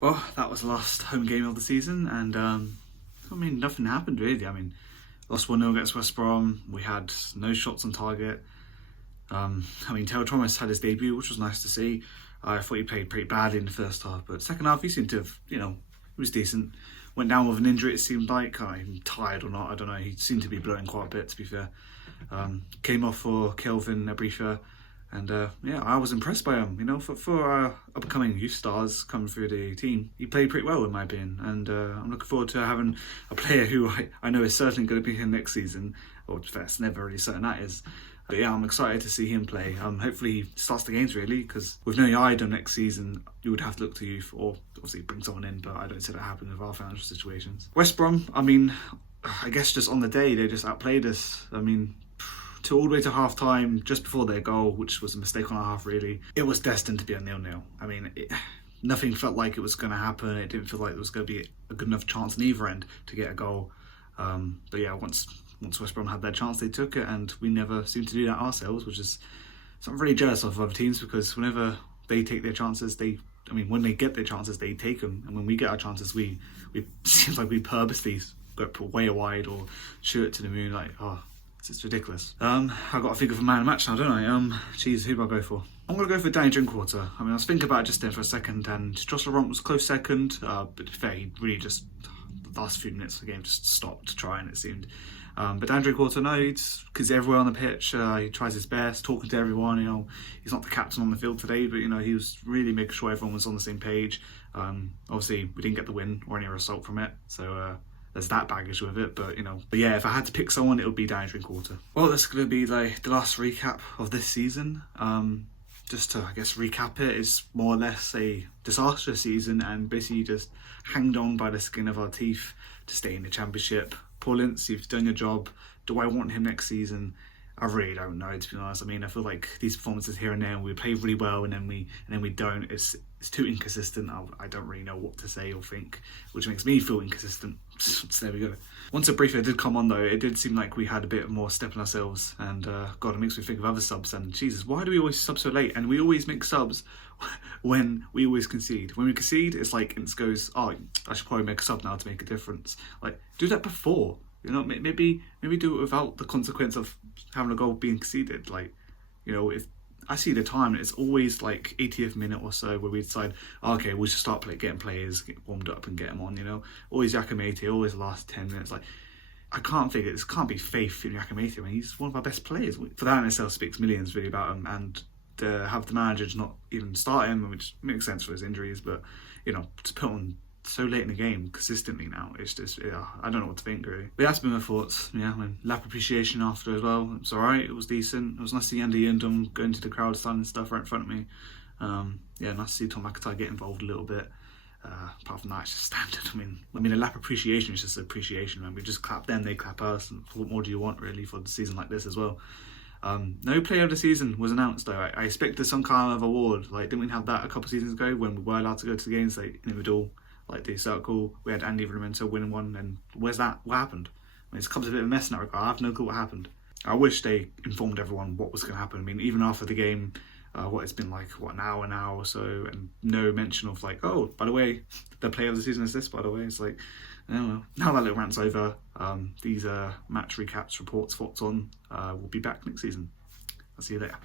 Well, that was the last home game of the season, and I mean, nothing happened really. I mean, lost 1-0 against West Brom. We had no shots on target. I mean, Taylor Thomas had his debut, which was nice to see. I thought he played pretty badly in the first half, but second half he seemed to have, he was decent. Went down with an injury, it seemed like. I'm tired or not, I don't know. He seemed to be blowing quite a bit, to be fair. Came off for Kelvin Abrifa, and yeah, I was impressed by him. For upcoming youth stars coming through the team, he played pretty well in my opinion, and I'm looking forward to having a player who I know is certainly going to be here next season. Or that's never really certain that is. But yeah, I'm excited to see him play. Hopefully he starts the games really, because with no Ido next season, you would have to look to youth or obviously bring someone in. But I don't see that happening with our financial situations. West Brom, I mean, I guess just on the day they just outplayed us. I mean, all the way to half time, just before their goal, which was a mistake on our half really, it was destined to be a 0-0. I mean, nothing felt like it was going to happen. It didn't feel like there was going to be a good enough chance on either end to get a goal. But yeah, once West Brom had their chance, they took it, and we never seemed to do that ourselves, which is something really jealous of other teams, because whenever they take their chances, when they get their chances, they take them, and when we get our chances, we seems like we purposely go way wide or shoot it to the moon. Like, oh, it's ridiculous. I got to think of a man of the match now, don't I? Geez, who do I go for? I'm going to go for Danny Drinkwater. I mean, I was thinking about it just then for a second, and Joshua Rumph was close second, but to be fair, he really just, the last few minutes of the game, just stopped trying, it seemed. But Dan Drinkwater, no, because everywhere on the pitch, he tries his best, talking to everyone. He's not the captain on the field today, but he was really making sure everyone was on the same page. Obviously, we didn't get the win or any result from it, so there's that baggage with it. But yeah, if I had to pick someone, it would be Danny Drinkwater. Well, that's going to be the last recap of this season. Just to, I guess, recap it, it's more or less a disastrous season, and basically just hanged on by the skin of our teeth to stay in the Championship. Paul Ince, you've done your job. Do I want him next season? I really don't know, to be honest. I mean, I feel like these performances here and there, we play really well, and then we don't. It's too inconsistent. I don't really know what to say or think, which makes me feel inconsistent. So there we go. Once Abrifa did come on though, it did seem like we had a bit more step in ourselves, and God, it makes me think of other subs. And Jesus, why do we always sub so late? And we always make subs when we always concede. When we concede, it's like Ince goes, "Oh, I should probably make a sub now to make a difference." Like, do that before. Maybe do it without the consequence of having a goal being conceded. Like, if I see the time, it's always like 80th minute or so where we decide, okay, we'll just start getting players, get warmed up and get them on. Always Yakamete, always the last 10 minutes. Like, I can't think this can't be faith in Yakamete. I mean, he's one of our best players. For that in itself speaks millions really about him, and to have the manager not even start him, which makes sense for his injuries, but to put on so late in the game consistently now, it's just, I don't know what to think really. But that's been my thoughts. Lap appreciation after as well, it's alright, it was decent. It was nice to see Andy Yundum going to the crowd standing stuff right in front of me. Yeah, nice to see Tom McIntyre get involved a little bit. Apart from that, it's just standard. I mean a lap appreciation is just appreciation, man. We just clap them, they clap us, and what more do you want really for the season like this as well? No player of the season was announced though. I expected some kind of award. Like, didn't we have that a couple of seasons ago when we were allowed to go to the games, like individual, like the circle? We had Andy Rudimental winning one, and where's that? What happened? It's come to a bit of a mess in that regard. I have no clue what happened. I wish they informed everyone what was going to happen. I mean, even after the game, what it's been like, an hour or so, and no mention of like, oh, by the way, the player of the season is this, by the way. It's like, oh well. Now that little rant's over, these match recaps, reports, thoughts on, we'll be back next season. I'll see you later.